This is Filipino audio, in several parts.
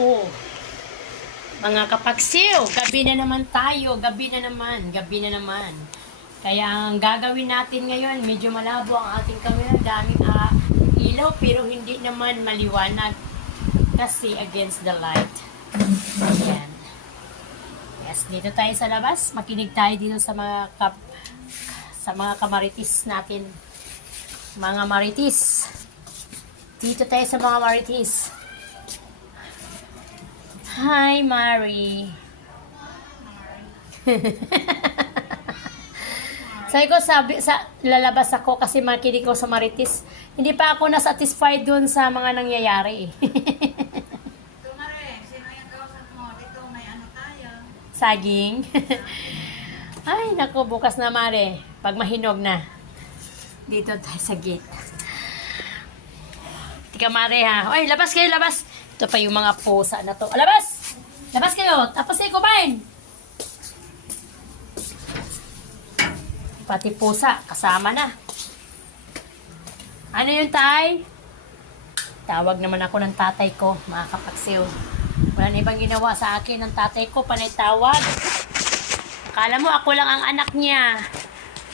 ko. Mga kapagsiw, gabi na naman tayo. Gabi na naman. Kaya ang gagawin natin ngayon, medyo malabo ang ating camera. Daming ilaw, pero hindi naman maliwanag. Kasi against the light. Ayan. Yes, dito tayo sa labas. Makinig tayo dito sa mga kamaritis natin. Mga maritis. Dito tayo sa mga maritis. Hi, Mari. Lalabas ako kasi makinig ko sa maritis. Hindi pa ako na-satisfied dun sa mga nangyayari. Ito nga rin, sino yung kausap mo? Dito may ano tayo. Saging. Ay, naku, bukas na, Mare. Pag mahinog na. Dito tayo sa gate. Tika, Mare, ha. Ay, labas kayo, labas. Ito pa yung mga pusa na to. Labas! Labas kayo. Tapos kayo kumain. Pati pusa, kasama na. Ano yun, Tay? Tawag naman ako ng tatay ko, mga kapagsiw. Wala na ibang ginawa sa akin ng tatay ko, panay tawag. Akala mo, ako lang ang anak niya.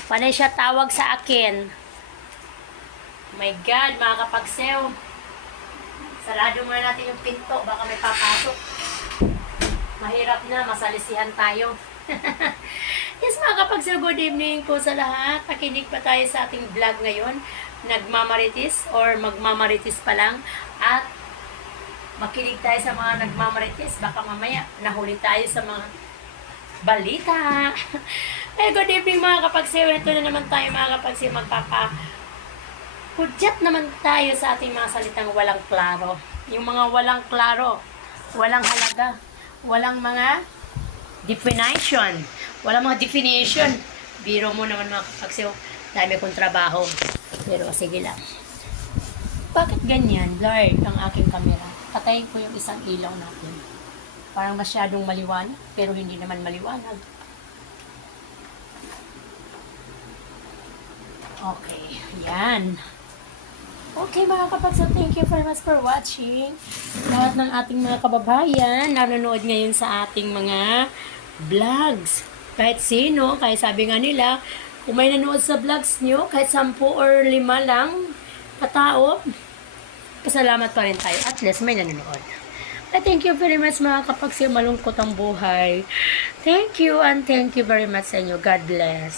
Panay siya tawag sa akin. My God, mga kapagsiw. Sarado muna natin yung pinto, baka may papasok. Mahirap na, masalisihan tayo. Yes, mga kapagsiw, good evening po sa lahat. Nakinig pa tayo sa ating vlog ngayon. Nagmamaritis or magmamaritis pa lang. At makinig tayo sa mga nagmamaritis. Baka mamaya nahuli tayo sa mga balita. Good evening mga kapagsiw. Ito na naman tayo mga kapagsiw. Hudyat naman tayo sa ating mga salitang walang klaro. Yung mga walang klaro, walang halaga, walang mga definition. Walang mga definition. Biro mo naman mga kapagsiw. Dami kong trabaho. Pero sige lang. Bakit ganyan, blurred ang aking camera? Patayin ko yung isang ilaw natin. Parang masyadong maliwanag, pero hindi naman maliwanag. Okay, yan. Okay mga kapagsiw, thank you very much for watching. Lahat ng ating mga kababayan nanonood ngayon sa ating mga vlogs. Kahit sino, kahit sabi nga nila, kung may nanood sa vlogs nyo, kahit 10 or 5 lang katao, pasalamat pa rin tayo. At least may nanonood. Thank you very much mga kapagsiw, malungkot ang buhay. Thank you and thank you very much sa inyo. God bless.